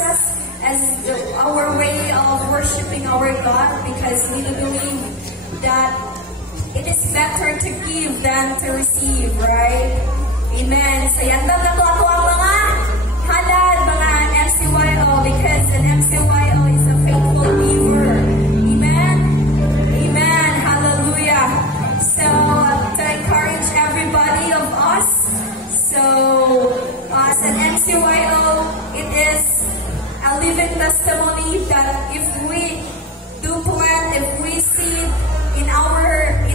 success as our way of worshiping our God, because we believe that it is better to give than to receive, right? Amen. So yan lang na ako ang mga halad, mga MCYO, because an MCYO is a faithful believer. Amen? Amen. Hallelujah. So, to encourage everybody of us, so as an MCYO, it is a living testimony that if we do plant, if we seed in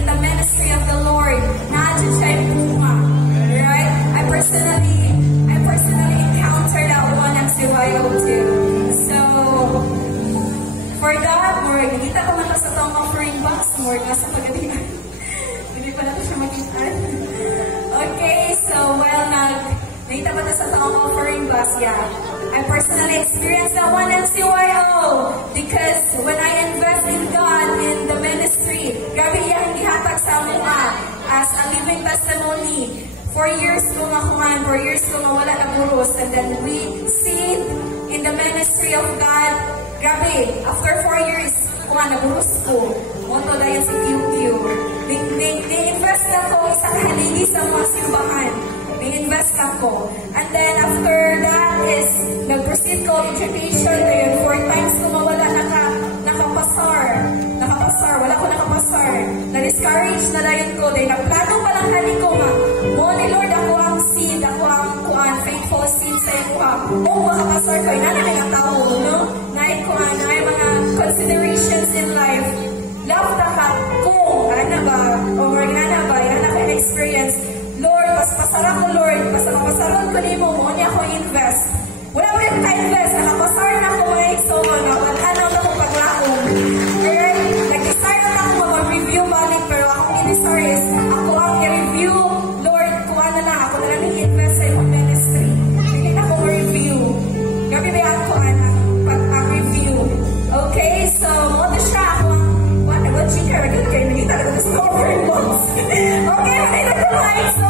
the ministry of the Lord, natin siya yung bunga. Right? I personally encountered that one MCYO too. So, for that, Lord, nakita ko man sa itong offering box, Lord, nasa pagdating. Hindi pa natin siya makita. Okay, so, well, nakita ko na sa itong offering box, yeah. I personally experienced that one MCYO because when I invest in God, in the ministry, grabe yung gihatag sa mga as a living testimony. 4 years ko nakuhan, 4 years ko nawala na buros, and then we see in the ministry of God, grabe, after 4 years, kuha na buros ko. Moto dahil si QQ. They-invest na ko sa halili sa mga simbahan. They-invest ako. And then after that is, nag-proceed ko education din. 4 times ko mawala nakapasar. Wala ko nakapasar. Na-discourage na dayon ko. Dahil nagplano pa lang hali ko nga. Mo ni Lord, ako ang seed, ako ang kuan, faithful seed sa iyo ha. Kung makapasar ko, inanay ang tao, no? Nait ko nga, na mga considerations in life. Love na ka, kung, ano ba, or ano ba, yan na ka experience. Lord, pasara ko, Lord, pasaron ko ni mo niya ako invest. Wala ko yung ka-invest, nakapasar na ako mga exolo na, pag-anaw na ako paglaong. Kaya, nag-desire na ako mag-review balik, pero akong i-desire is, ako ang i-review, Lord, kung ano na, ako na lang i-invest sa iyong ministry. Hindi na ako review. Gabi ba yan ko, ang review. Okay, so, moto siya ako ang, what she care, kayo, nagita na ito sa offering box. Okay, okay, nagkakain, so,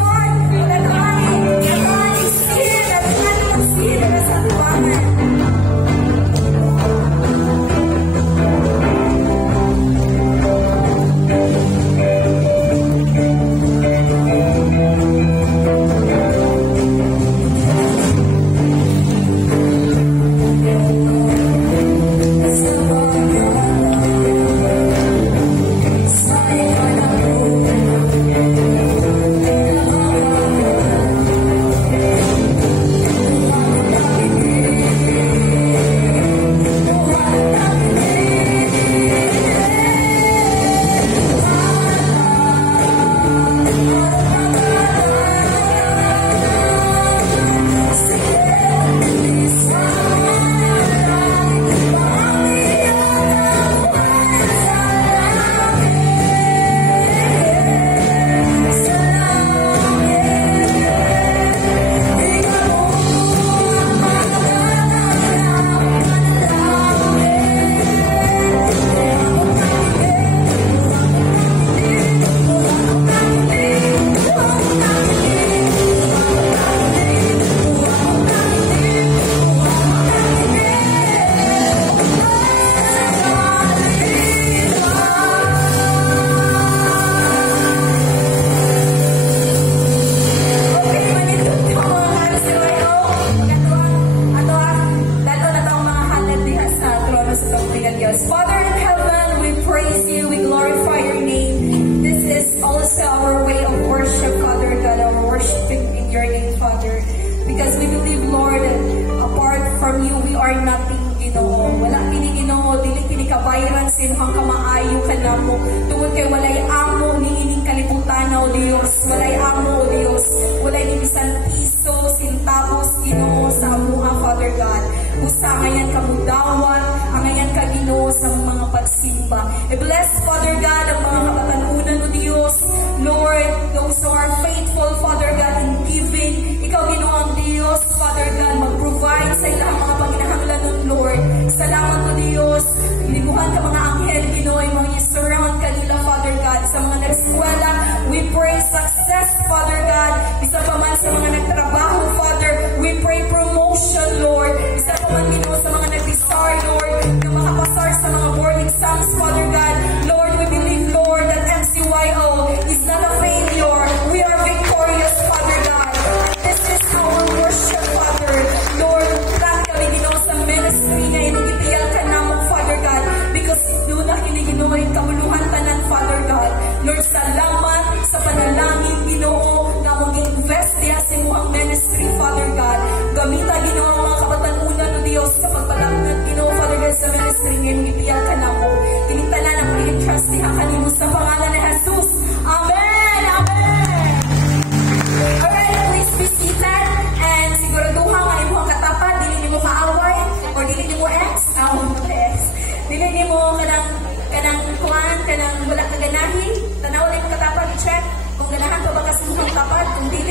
sinhang kamaayo ka na mo. Tungod kay walay amo, niining kalibutan na o Diyos. Walay amo o Diyos. Walay ni bisan piso, sintapos, Ginoo sa amuha, Father God. Usa ngayon kamudawat, ang ngayon ka Ginoo sa mga pagsimba. I-bless, Father God, ang mga kapatanunan o Diyos. Lord, those who are faithful, Father God, in giving. Ikaw, Ginoo ang Diyos, Father God, mag-provide sa ilang mga panginahanglan ng Lord. Salamat o Diyos. Libuhan ka mga anghel, Ginoo, yung mga surround kanila, Father God. Sa mga nag-eskwela, we pray success, Father God. Isa pa man sa mga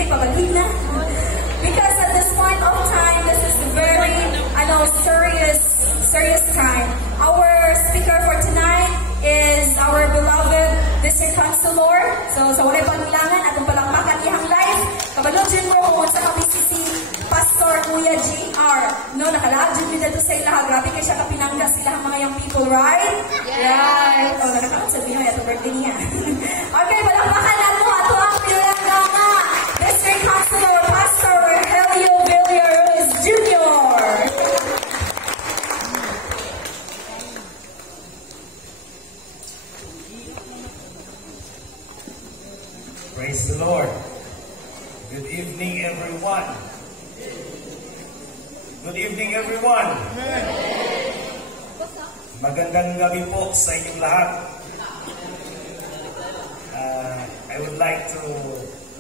pabalik na. Because at this point of time, this is very, serious time. Our speaker for tonight is our beloved District Councilor. So, sa walay paglangan, atong palakpakan ihang live. Kabalog dyan mo kung sa KBCC, Pastor Kuya JR. No, nakalaad dyan mo dito sa ilaha. Grabe kayo siya kapinangga sila ang mga young people, right? Right. O, nakakaroon sa niyo, ito birthday niya. Okay, palakpakan nato ato ang pinaganga. District Councilor, Pastor Rogelio Villaruz Jr. Praise the Lord. Good evening, everyone. Good evening, everyone. Magandang gabi po sa inyong lahat. I would like to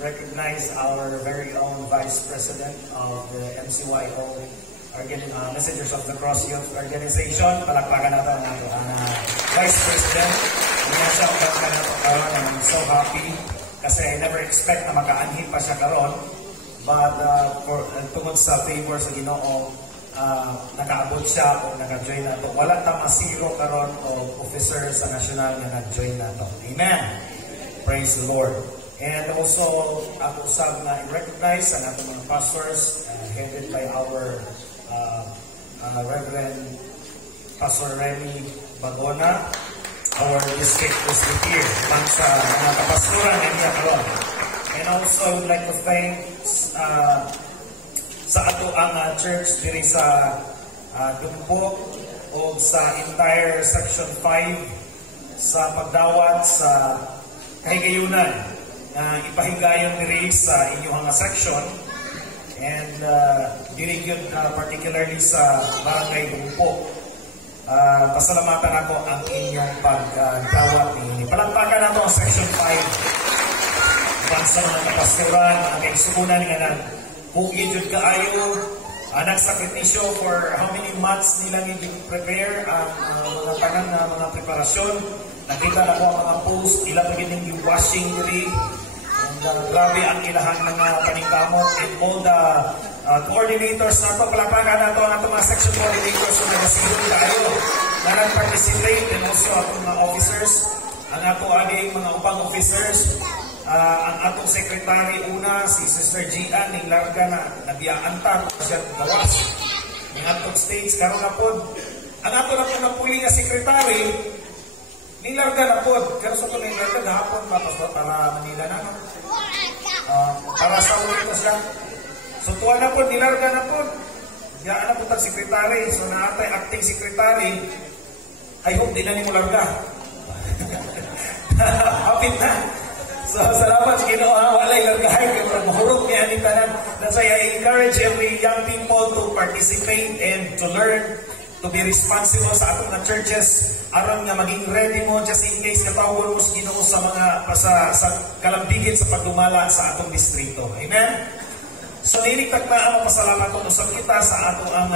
recognize our very own Vice President of the MCYO, Messengers of the Cross Youth Organization. Palakpakan natin ang ating Vice President. I'm so happy kasi I never expect na makaanhin pa siya karon. But tungod sa favor sa Ginoo, nakaabot siya o naka-join na ito. Wala ta masiro karon o officer sa national na nag-join na ito. Amen. Praise the Lord. And also, ako sab na i-recognize ang ating mga pastors headed by our Reverend Pastor Remy Bagona, our district presbyter, sa mga kapastoran na niya karon. And also, I would like to thank sa ato ang church diri sa Dumpok o sa entire Section 5 sa pagdawat sa kahigayunan na ipahigayon diri sa inyong mga section and diri yun particularly sa Barangay Dumpok. Pasalamatan ako ang inyong pagdawat ninyo. Palakpakan nato ang Section 5 sa mga kapastoran, mga kaigsukunan nga na hugid yun kaayo, nagsakripisyo for how many months nilang i-prepare ang mga tanang na mga preparasyon. Nakita na ko ang mga post, ilang beginning yung washing diri, and grabe ang ilahan ng mga paningkamot, and all the coordinators na ito, palapakan na ito ang itong mga section coordinators na nagasigot tayo na nag-participate, and also atong mga officers, ang ato ating mga upang officers, ang atong secretary una, si Sister Gian, ning larga na nabiyaanta, siya gawas, ng atong stage, karon na po, ang ato na po napuli nga secretary, nilarga na po, pero sa ito nilarga gahapon para Manila na, para sa ulit na siya. So tuwa na po, nilarga na po, yaan na po tag secretary, so naatay acting secretary, I hope di na ni mo larga. Hapit na. So salamat sa Ginoo, walay largahay, kaya mahurot niya ni tanan. That's why I encourage every young people to participate and to learn, to be responsible sa atong na churches, aron nga maging ready mo just in case katawag mo sa Ginoo sa mga sa kalambigit sa pagdumala sa atong distrito. Amen? So niligtag na ang pasalamat ko sa kita sa atong ang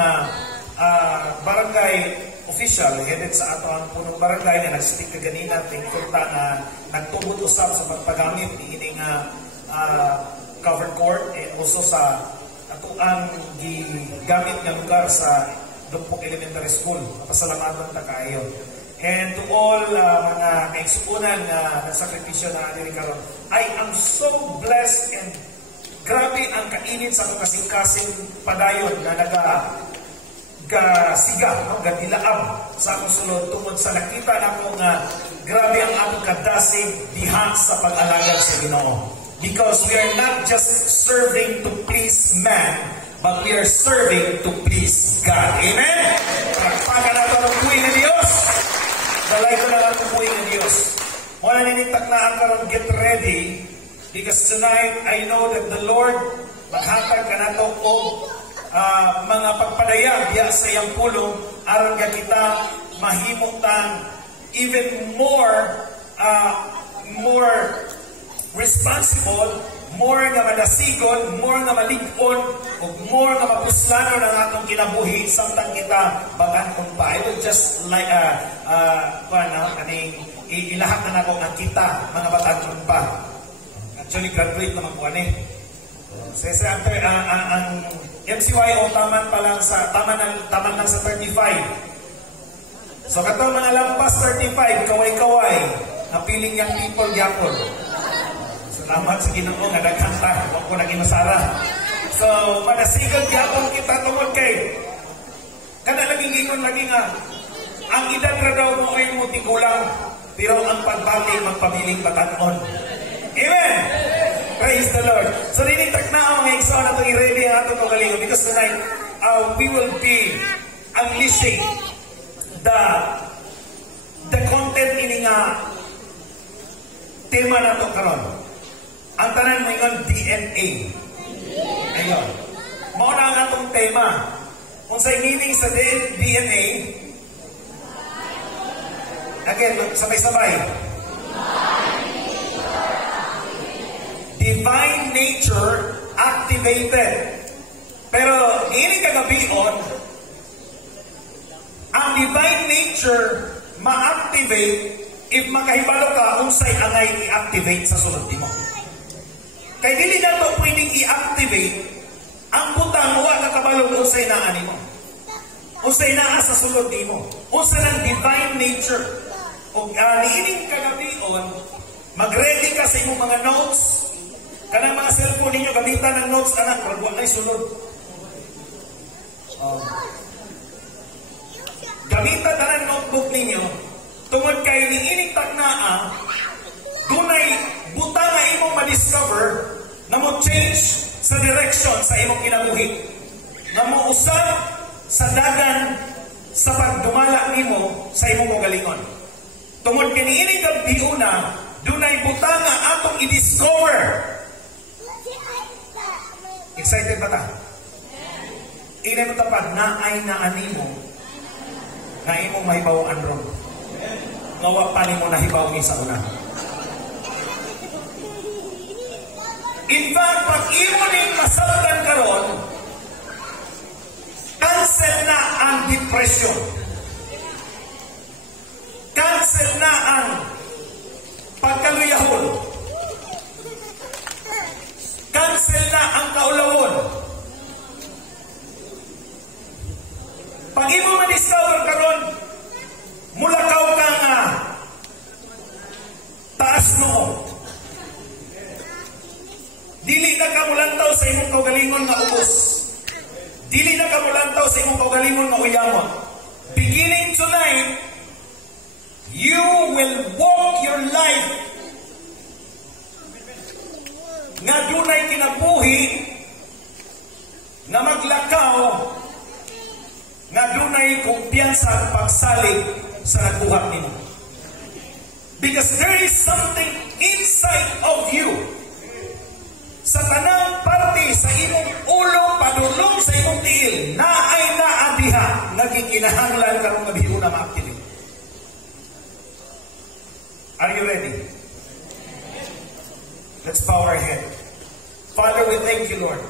barangay official headed sa ato ang punong barangay na nag-speak kaganina, thankful ta na nagtubod usap sa pagpagamit ining covered court and also sa ato ang gigamit nga lugar sa Dumpok Elementary School. Pasalamatan ta kaayo. And to all mga kaigsukunan na nagsakripisyo na diri karon, I am so blessed and grabe ang kainit sa akong kasing-kasing padayon na siga, no? Gadilaab sa akong sulod tungod sa nakita na ko nga grabe ang akong kadasig diha sa pag-alagad sa Ginoo. Because we are not just serving to please man, but we are serving to please God. Amen? Pagpagan nato ang puwi ng Diyos. Dalay ko na lang ang puwi ng Diyos. Wala ninitak na ang karong get ready because tonight I know that the Lord maghatag ka na ito o mga pagpadaya diya sa iyang pulong aron nga kita mahimutang even more responsible, more nga madasigon, more nga malig-on ug more nga mapuslano ng atong kinabuhi samtang kita bagan pa. I would just like ilahat na ako nga kita mga batan pa. Actually graduate naman po ani. Ang MCYO taman lang sa 35. So katong mga lampas 35, kaway-kaway, napiling yang people gyapon. Salamat sa Ginoo nga nagkanta, ako naginusara. So manasigod gyapon kita tungod kay kana laging ingon lagi nga ang edad ra daw mo ay mo tigulang, pero ang pagbati magpabiling batanon. Amen. Praise the Lord. So dinitak na ako ngayon sa na itong i-ready ang atong kagalingon because tonight we will be unleashing the content ini nga tema na ito karon. Ang tanan mo yung DNA. Ayun. Mauna ang atong tema. Kung sa meaning sa DNA, again, sabay-sabay. Divine nature activated. Pero ini kagabion, ang divine nature ma-activate if makahibalo ka unsay angay i-activate sa sulod mo. Kay dili na to pwedeng i-activate ang butang wa nakabalo unsay naa nimo. Unsay naa sa sulod nimo. Unsay ng divine nature. O niining kagabion, mag-ready ka sa imong mga notes. Kanang mga cellphone ninyo, gamitan ng notes, anak, wala na sulod. Gamitan na ng notebook ninyo, tungod kay niining taknaa, dunay buta na imong ma-discover na mo change sa direction sa imong kinabuhi. Na mo usab sa dagan sa pagdumala nimo sa imong kagalingon. Tungod kay niining gabiuna, dunay buta nga atong i-discover. Excited ba ta? Ina mo tapad na ay naanimo na imong mahibawan ron. Ngawa pa ni mo nahibaw ni sa una. In fact, pag imo ning masabtan karon, cancel na ang depression. Cancel na ang pagkaluyahon. Cancel na ang kaulawon. Pag imo ma-discover karon, mulakaw ka nga taas mo. Dili na ka mulantaw sa imong kaugalingon nga ubos. Dili na ka mulantaw sa imong kaugalingon nga uyamon. Beginning tonight, you will walk your life nga dunay kinabuhi na maglakaw nga dunay kumpiyansa at pagsalig sa nakuha nimo. Because there is something inside of you. Sa tanang parte sa imong ulo padulong sa imong tiil na ay naadiha nagikinahanglan karong gabi na ma-activate. Are you ready? Let's bow our head. Father, we thank you, Lord.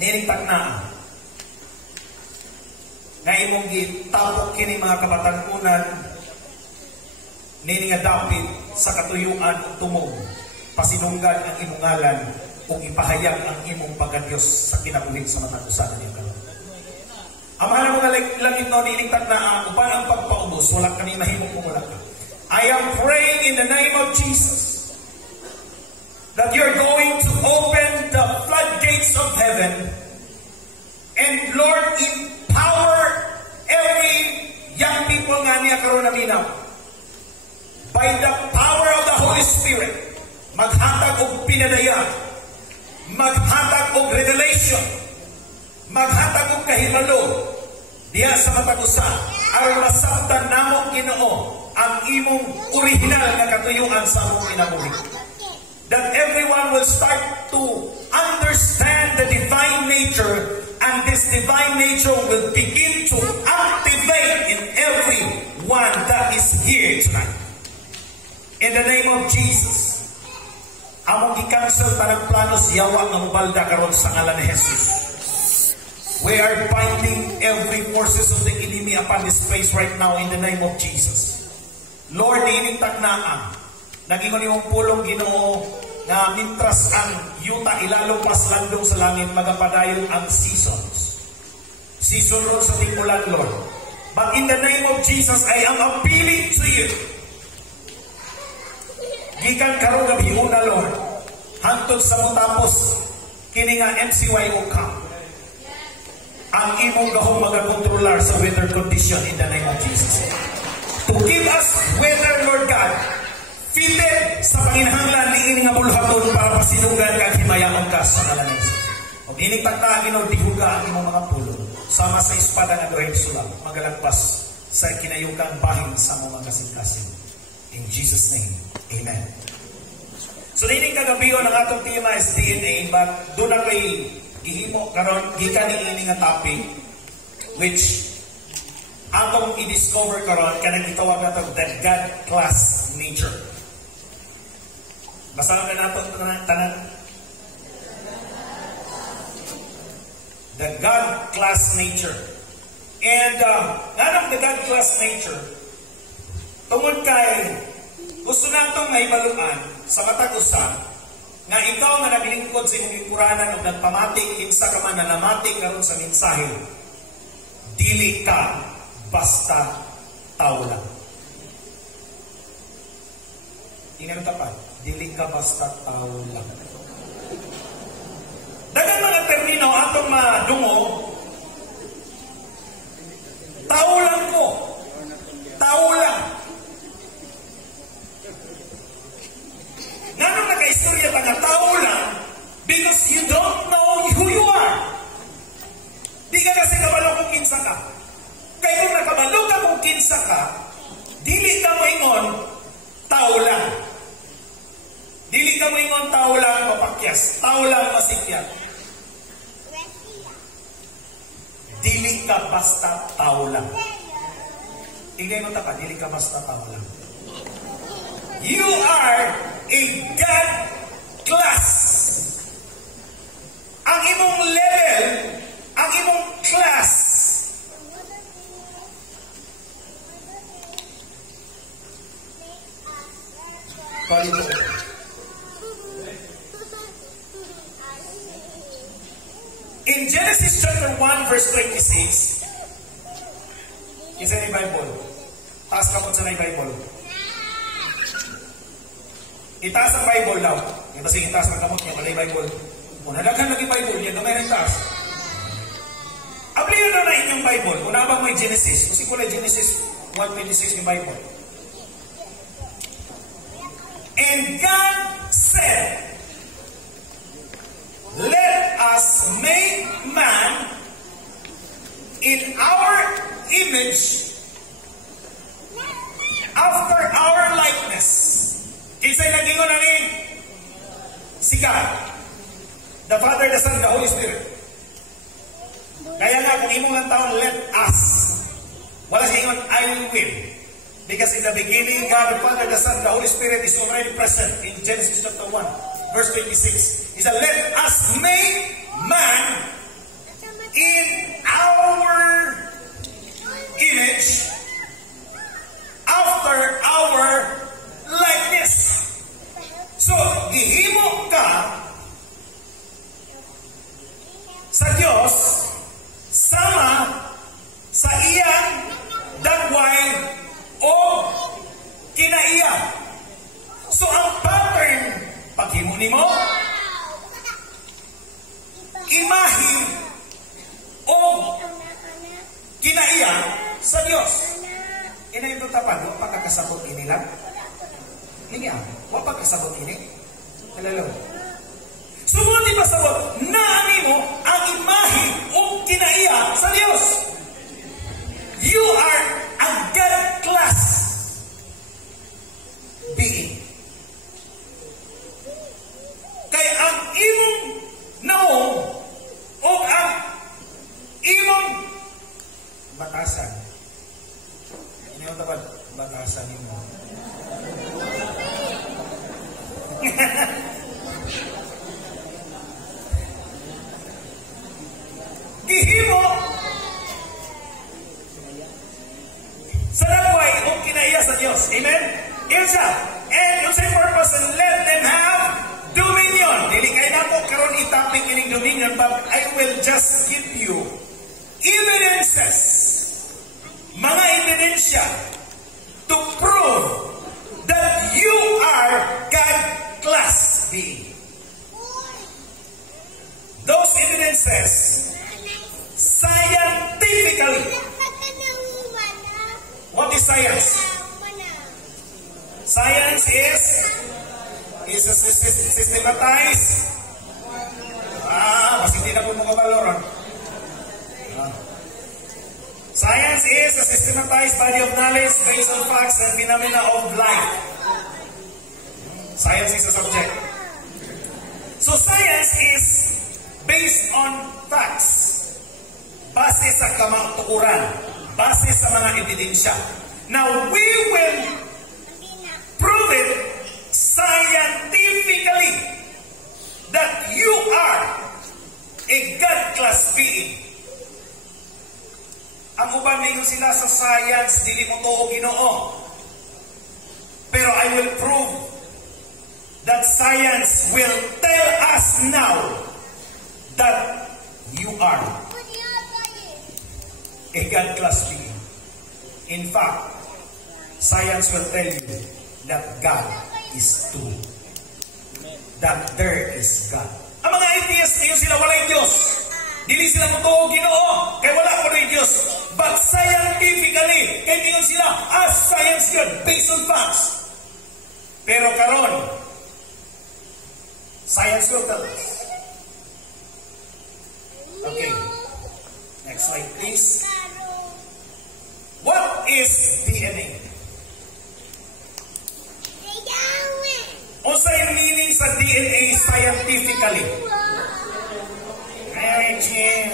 Nining taknaan na imong gitapok kini mga kabatangunan nining adapit sa katuyuan ug tumong pasinunggan ang imong ngalan ug ipahayag ang imong pagkadiyos sa kinabuhi sa matag usa niya karon. Amahan mo nga langit no nining taknaan uban ang pagpaubos wala kani mahimong kumula. I am praying in the name of Jesus that you're going to open the floodgates of heaven and Lord, empower every young people nga niya karon na minaw. By the power of the Holy Spirit, maghatag og pinadaya, maghatag og revelation, maghatag og kahibalo diya sa matag usa aron masabtan namo Ginoo ang imong original nga katuyuan sa among kinabuhi. That everyone will start to understand the divine nature, and this divine nature will begin to activate in everyone that is here tonight. In the name of Jesus, among i-cancel tanang planos yawa nga mubalda karon sa ngalan ni Jesus. We are binding every forces of the enemy upon this place right now in the name of Jesus. Lord, ining taknaan, naging imong pulong Ginoo, nga mintras ang yuta ilalumpas landong sa langit, magapadayon ang seasons. Season ron sa tingulan, Lord. But in the name of Jesus, I am appealing to you. Gikan karong gabi una, Lord, hangtod sa mutapos kini nga MCYO camp, ang imong gahong magakontrolar sa weather condition in the name of Jesus. To give us weather, Lord God, fitted sa panginahanglan ni ini nga bulhaton para pasinungan kag himayamon ka sa ngalan ni Jesus. O ining pagtagin o dihuga ang imong mga pulo, sama sa espada nga duhay sulang, magalagpas sa kinayugang bahin sa mga kasing-kasing. In Jesus' name, Amen. So ining kagabion ang atong tema is DNA, but doon na kay gihimo karon gikan ni ini nga topic which atong i-discover karon kanang gitawag nato the God class nature. Basahan na nato tanan. The God class nature. And nanang the God class nature, tungod kay gusto natong maibaluan sa matag usa nga ikaw nga naglingkod sa imong lingkuranan o nagpamatik kinsa ka man na namatik karon sa mensahe, dili ka basta tao lang. Tingnan tapat, dili ka basta tao lang. Daghang mga termino atong madungog. Tao lang ko. Tao lang. Nga nung naka-istorya pa na tao lang, because you don't know who you are. Di ka kasi kabalo kung kinsa ka. Kaya kung nakabalo ka kung kinsa ka, dili ka moingon, tao lang. Dili ka moingon, tao lang mapakyas. Tao lang masikya. Dili ka basta tao lang. Ingay mo tapat, dili ka basta tao lang. You are a God class. Ang imong level, ang imong class, in Genesis chapter 1 verse 26, isa ni Bible. Taas ka po sa Bible. Itaas ang Bible daw. Ito sige, itaas ang kamot niya, malay Bible. Kung nadaghan lagi Bible niya, gamay ng taas. Ablihan na inyong Bible. Kung nabang may Genesis, kasi kung Genesis 1:26 yung Bible. And God said, let us make man in our image, after our likeness. Kisa'y nag-ingon na ni si God, the Father, the Son, the Holy Spirit. Kaya nga, kung imong ng taon, let us. Wala siya ingon, I will. Because in the beginning, God, the Father, the Son, the Holy Spirit is already present in Genesis chapter 1, verse 26. He said, let us make man in our image, after our likeness. So, gihimo ka sa Diyos sama sa iyang dagway o kinaiya. So, ang pattern, paghimo nimo, imahe o kinaiya sa Diyos. Inayin ito tapan, huwag pagkakasabot ini lang. Ini huwag pagkasabot ini. Kalalaw. Sumunod di pasabot, naani mo ang imahe o kinaiya sa Diyos. You are a God class being. Kaya ang imong naong o ang imong batasan. Ini yung tapat, batasan mo. Gihimo sa dagway o kinaiya sa Diyos. Amen? Ilsa. And yung same purpose, and let them have topic in dominion, but I will just give you evidences, mga ebidensya, to prove that you are God-class being. Those evidences, scientifically. What is science? Science is systematized. Mas hindi na po mga baloran. Science is a systematized body of knowledge based on facts and phenomena of life. Science is a subject. So science is based on facts. Base sa kamatukuran. Base sa mga ebidensya. Now, we will prove it scientifically that you are a God-class being. Ang uban ninyo sila sa science, dili mo to o Ginoo. Pero I will prove that science will tell us now that you are a God-class being. In fact, science will tell you that God is true. That there is God. Ang mga atheists, ngayon sila walay Diyos. Dili sila mo Ginoo, kaya wala ko rin Diyos. But scientifically, kaya ngayon sila, as science God, based on facts. Pero karon, science will tell us. Okay. Next slide, please. What is DNA? Unsa yung meaning sa DNA scientifically? Ay, Jim.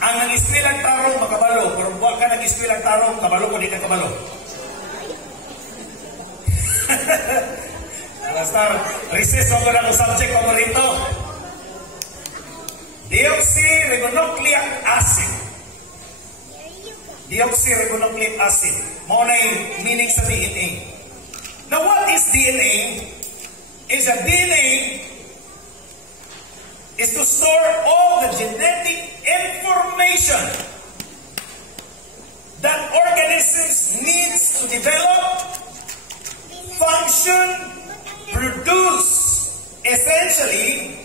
Ang nag-eskwela tarong makabalo, pero buwag ka nag-eskwela tarong, kabalo ko di ka kabalo. Alastar, recess ako na ang subject ko rito. Deoxyribonucleic acid. Deoxyribonucleic acid. Mao na yung meaning sa DNA. Now, what is DNA? Is a DNA is to store all the genetic information that organisms needs to develop, function, produce. Essentially,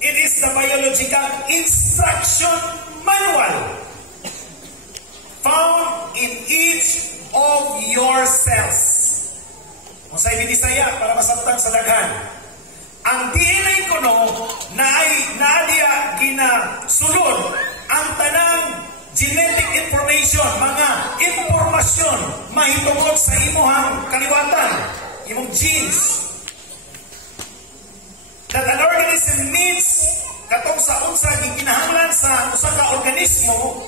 it is the biological instruction manual found in each of your cells. Kung sa ibidisaya, para masabtan sa daghan. Ang DNA ko naadiya ginasulod ang tanang genetic information, mga impormasyon mahitungod sa imuhang kaliwatan, imong genes. That an organism needs katong sa unsa gikinahanglan sa usa ka organismo